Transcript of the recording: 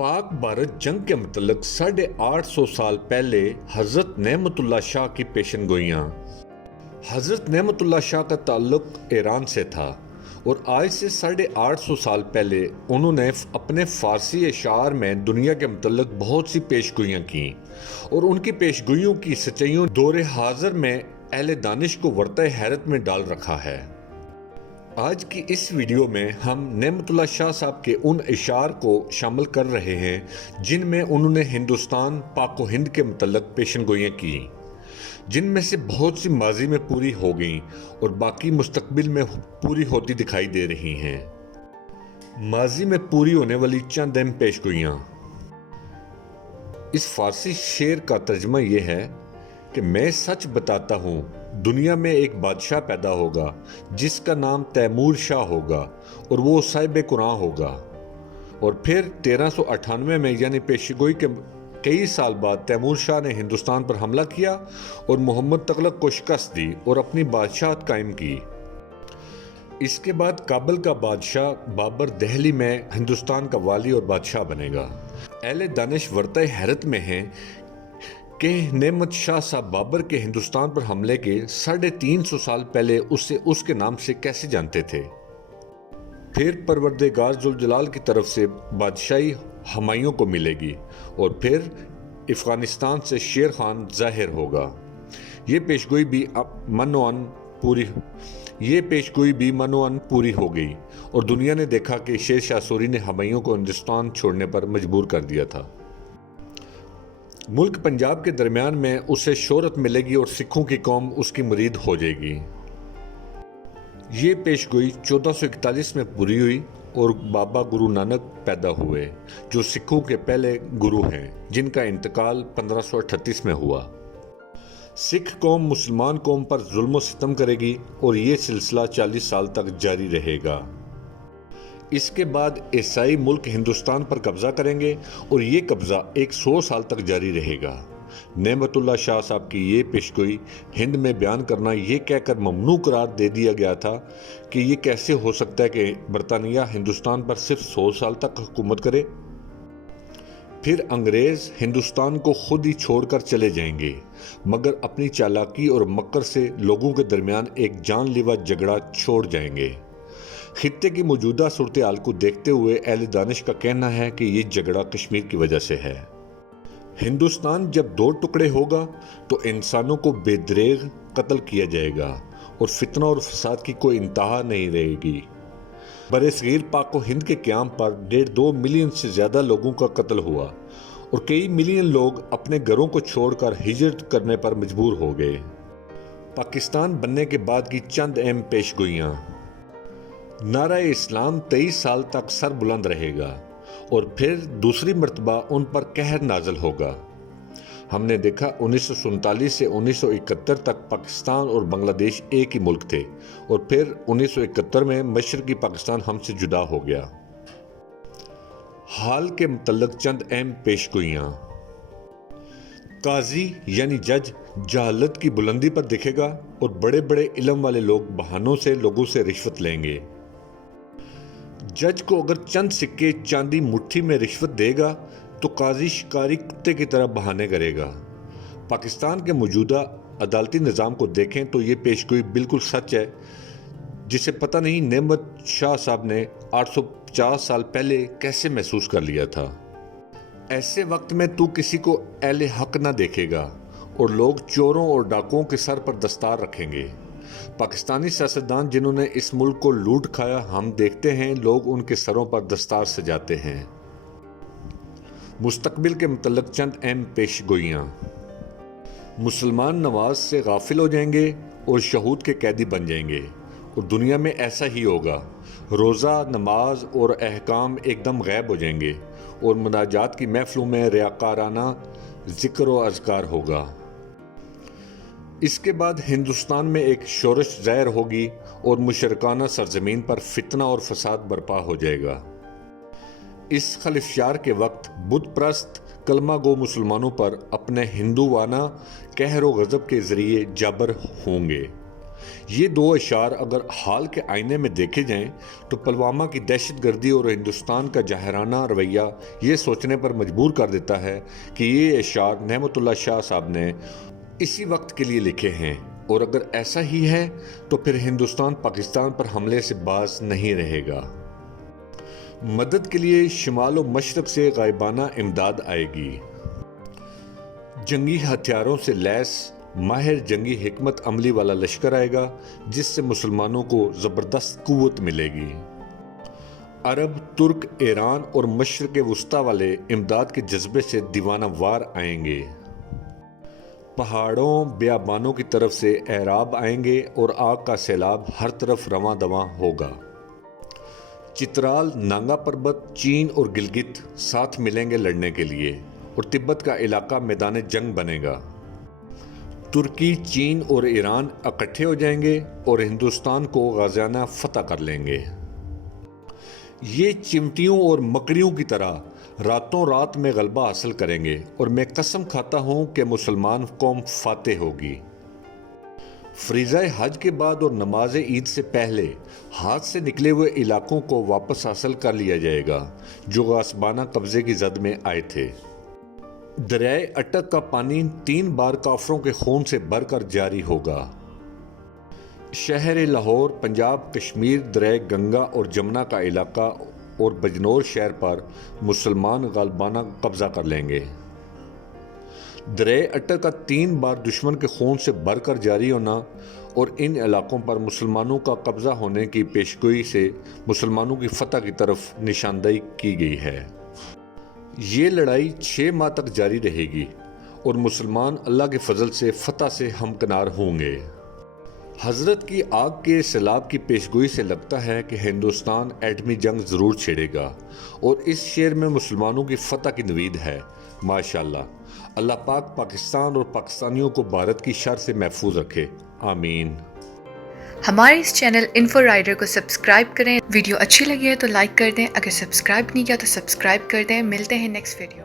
पाक भारत जंग के मतलब 850 साल पहले हज़रत नेमतुल्लाह शाह की पेशन गोइयाँ। हज़रत नेमतुल्लाह शाह का ताल्लुक ईरान से था और आज से 850 साल पहले उन्होंने अपने फ़ारसी अशार में दुनिया के मतलब बहुत सी पेशगोइयाँ की और उनकी पेशगोइयों की सच्चाइयों दौरे हाज़र में अहले दानिश को वर्ता हैरत में डाल रखा है। आज की इस वीडियो में हम नेमतुल्लाह शाह साहब के उन इशार को शामिल कर रहे हैं जिनमें उन्होंने हिंदुस्तान पाक व हिंद के मतलब पेशन गोइयाँ की, जिनमें से बहुत सी माजी में पूरी हो गईं और बाकी मुस्तकबिल में पूरी होती दिखाई दे रही हैं। माजी में पूरी होने वाली चंद अहम पेशगोइयाँ। इस फारसी शेर का तर्जमा यह है कि मैं सच बताता हूँ, दुनिया में एक बादशाह पैदा होगा जिसका नाम तैमूर शाह होगा और वो साहिब कुरान होगा। और फिर 1398 में यानी पेशगोई के कई साल बाद तैमूर शाह ने हिंदुस्तान पर हमला किया और मोहम्मद तुगलक को शिकस्त दी और अपनी बादशाहत कायम की। इसके बाद काबुल का बादशाह बाबर दिल्ली में हिंदुस्तान का वाली और बादशाह बनेगा। अहले दानिश वर्ता हैरत में हैं कि नेमत शाह साहब बाबर के हिंदुस्तान पर हमले के 350 साल पहले उससे उसके नाम से कैसे जानते थे। फिर परवरदिगार जुल जलाल की तरफ से बादशाही हमायूं को मिलेगी और फिर अफगानिस्तान से शेर खान ज़ाहिर होगा। ये पेशगोई भी मनोअन पूरी हो गई और दुनिया ने देखा कि शेर शाह सूरी ने हमायूं को हिंदुस्तान छोड़ने पर मजबूर कर दिया था। मुल्क पंजाब के दरमियान में उसे शोहरत मिलेगी और सिखों की कौम उसकी मुरीद हो जाएगी। ये पेशगोई 1441 में पूरी हुई और बाबा गुरु नानक पैदा हुए जो सिखों के पहले गुरु हैं, जिनका इंतकाल 1538 में हुआ। सिख कौम मुसलमान कौम पर जुल्म व सितम करेगी और ये सिलसिला 40 साल तक जारी रहेगा। इसके बाद ईसाई मुल्क हिंदुस्तान पर कब्जा करेंगे और ये कब्जा 100 साल तक जारी रहेगा। नेमतुल्लाह शाह साहब की ये पेशगोई हिंद में बयान करना ये कहकर ममनू करार दे दिया गया था कि ये कैसे हो सकता है कि बरतानिया हिंदुस्तान पर सिर्फ 100 साल तक हुकूमत करे। फिर अंग्रेज हिंदुस्तान को खुद ही छोड़कर चले जाएंगे, मगर अपनी चालाकी और मकर से लोगों के दरमियान एक जानलेवा झगड़ा छोड़ जाएंगे। खित्ते की मौजूदा सूरत हाल को देखते हुए अहले दानिश का कहना है कि ये झगड़ा कश्मीर की वजह से है। हिंदुस्तान जब 2 टुकड़े होगा तो इंसानों को बेदरेग कत्ल किया जाएगा और फितना और फसाद की कोई इंतहा नहीं रहेगी। बरसगीर पाक व हिंद के क़याम पर 1.5-2 मिलियन से ज़्यादा लोगों का कत्ल हुआ और कई मिलियन लोग अपने घरों को छोड़कर हिजरत करने पर मजबूर हो गए। पाकिस्तान बनने के बाद की चंद अहम पेशगोइयाँ। नारा इस्लाम 23 साल तक सर बुलंद रहेगा और फिर दूसरी मर्तबा उन पर कहर नाजल होगा। हमने देखा 1947 से 1971 तक पाकिस्तान और बांग्लादेश एक ही मुल्क थे और फिर 1971 में मशरकी पाकिस्तान हमसे जुदा हो गया। हाल के मुतल्लक चंद अहम पेशगोइयाँ। काजी यानी जज जहालत की बुलंदी पर दिखेगा और बड़े बड़े इल्म वाले लोग बहानों से लोगों से रिश्वत लेंगे। जज को अगर चंद सिक्के चांदी मुट्ठी में रिश्वत देगा तो काजी शिकारी कुत्ते की तरह बहाने करेगा। पाकिस्तान के मौजूदा अदालती निज़ाम को देखें तो ये पेशगोई बिल्कुल सच है, जिसे पता नहीं नेमत शाह साहब ने 850 साल पहले कैसे महसूस कर लिया था। ऐसे वक्त में तू किसी को अहले हक ना देखेगा और लोग चोरों और डाकुओं के सर पर दस्तार रखेंगे। पाकिस्तानी सियासतदान जिन्होंने इस मुल्क को लूट खाया, हम देखते हैं लोग उनके सरों पर दस्तार सजाते हैं। मुस्तकबिल के मुतल्लक चंद अहम पेशगोइयाँ। मुसलमान नमाज से गाफिल हो जाएंगे और शहूद के कैदी बन जाएंगे और दुनिया में ऐसा ही होगा। रोज़ा, नमाज और अहकाम एकदम गायब हो जाएंगे और मुनाजात की महफिलों में रियाकाराना जिक्र व अज़कार होगा। इसके बाद हिंदुस्तान में एक शोरश ज़ाहिर होगी और मुशरकाना सरजमीन पर फितना और फसाद बर्पा हो जाएगा। इस खलिफशार के वक्त बुत परस्त कलमा गो मुसलमानों पर अपने हिंदुवाना कहर व गज़ब के ज़रिए जाबर होंगे। یہ دو اشعار اگر حال کے آئینے میں دیکھے جائیں تو پلوامہ کی دہشت گردی اور ہندوستان کا جاہرانہ رویہ یہ سوچنے پر مجبور کر دیتا ہے کہ یہ اشعار نعمت اللہ شاہ صاحب نے اسی وقت کے لیے لکھے ہیں، اور اگر ایسا ہی ہے تو پھر ہندوستان پاکستان پر حملے سے باز نہیں رہے گا۔ مدد کے لیے شمال و مشرق سے غائبانہ امداد آئے گی۔ جنگی ہتھیاروں سے لیس ماہر جنگی حکمت عملی والا لشکر آئے گا جس سے مسلمانوں کو زبردست قوت ملے گی۔ عرب، ترک، ایران اور مشرق وسطیٰ والے امداد کے جذبے سے دیوانہ وار آئیں گے۔ پہاڑوں بیابانوں کی طرف سے اعراب آئیں گے اور آگ کا سیلاب ہر طرف رواں دواں ہوگا۔ چترال، نانگا پربت، چین اور گلگت ساتھ ملیں گے لڑنے کے لیے، اور تبت کا علاقہ میدان جنگ بنے گا۔ ترکی، چین اور ایران اکٹھے ہو جائیں گے اور ہندوستان کو غازیانہ فتح کر لیں گے۔ یہ چمٹیوں اور مکڑیوں کی طرح راتوں رات میں غلبہ حاصل کریں گے، اور میں قسم کھاتا ہوں کہ مسلمان قوم فاتح ہوگی۔ فریضہ حج کے بعد اور نماز عید سے پہلے ہاتھ سے نکلے ہوئے علاقوں کو واپس حاصل کر لیا جائے گا جو غاصبانہ قبضے کی زد میں آئے تھے۔ دریائے اٹک کا پانی 3 بار کافروں کے خون سے بھر کر جاری ہوگا۔ شہر لاہور، پنجاب، کشمیر، دریائے گنگا اور جمنا کا علاقہ اور بجنور شہر پر مسلمان غالبانہ قبضہ کر لیں گے۔ دریائے اٹک کا 3 بار دشمن کے خون سے بھر کر جاری ہونا اور ان علاقوں پر مسلمانوں کا قبضہ ہونے کی پیشگوئی سے مسلمانوں کی فتح کی طرف نشاندہی کی گئی ہے۔ یہ لڑائی 6 ماہ تک جاری رہے گی اور مسلمان اللہ کے فضل سے فتح سے ہمکنار ہوں گے۔ حضرت کی آگ کے سیلاب کی پیشگوئی سے لگتا ہے کہ ہندوستان ایٹمی جنگ ضرور چھیڑے گا، اور اس شعر میں مسلمانوں کی فتح کی نوید ہے۔ ماشاءاللہ، اللہ پاک پاکستان اور پاکستانیوں کو بھارت کی شر سے محفوظ رکھے، آمین۔ ہمارے اس چینل انفو رائڈر کو سبسکرائب کریں۔ ویڈیو اچھی لگی ہے تو لائک کر دیں، اگر سبسکرائب نہیں کیا تو سبسکرائب کر دیں۔ ملتے ہیں نیکسٹ ویڈیو۔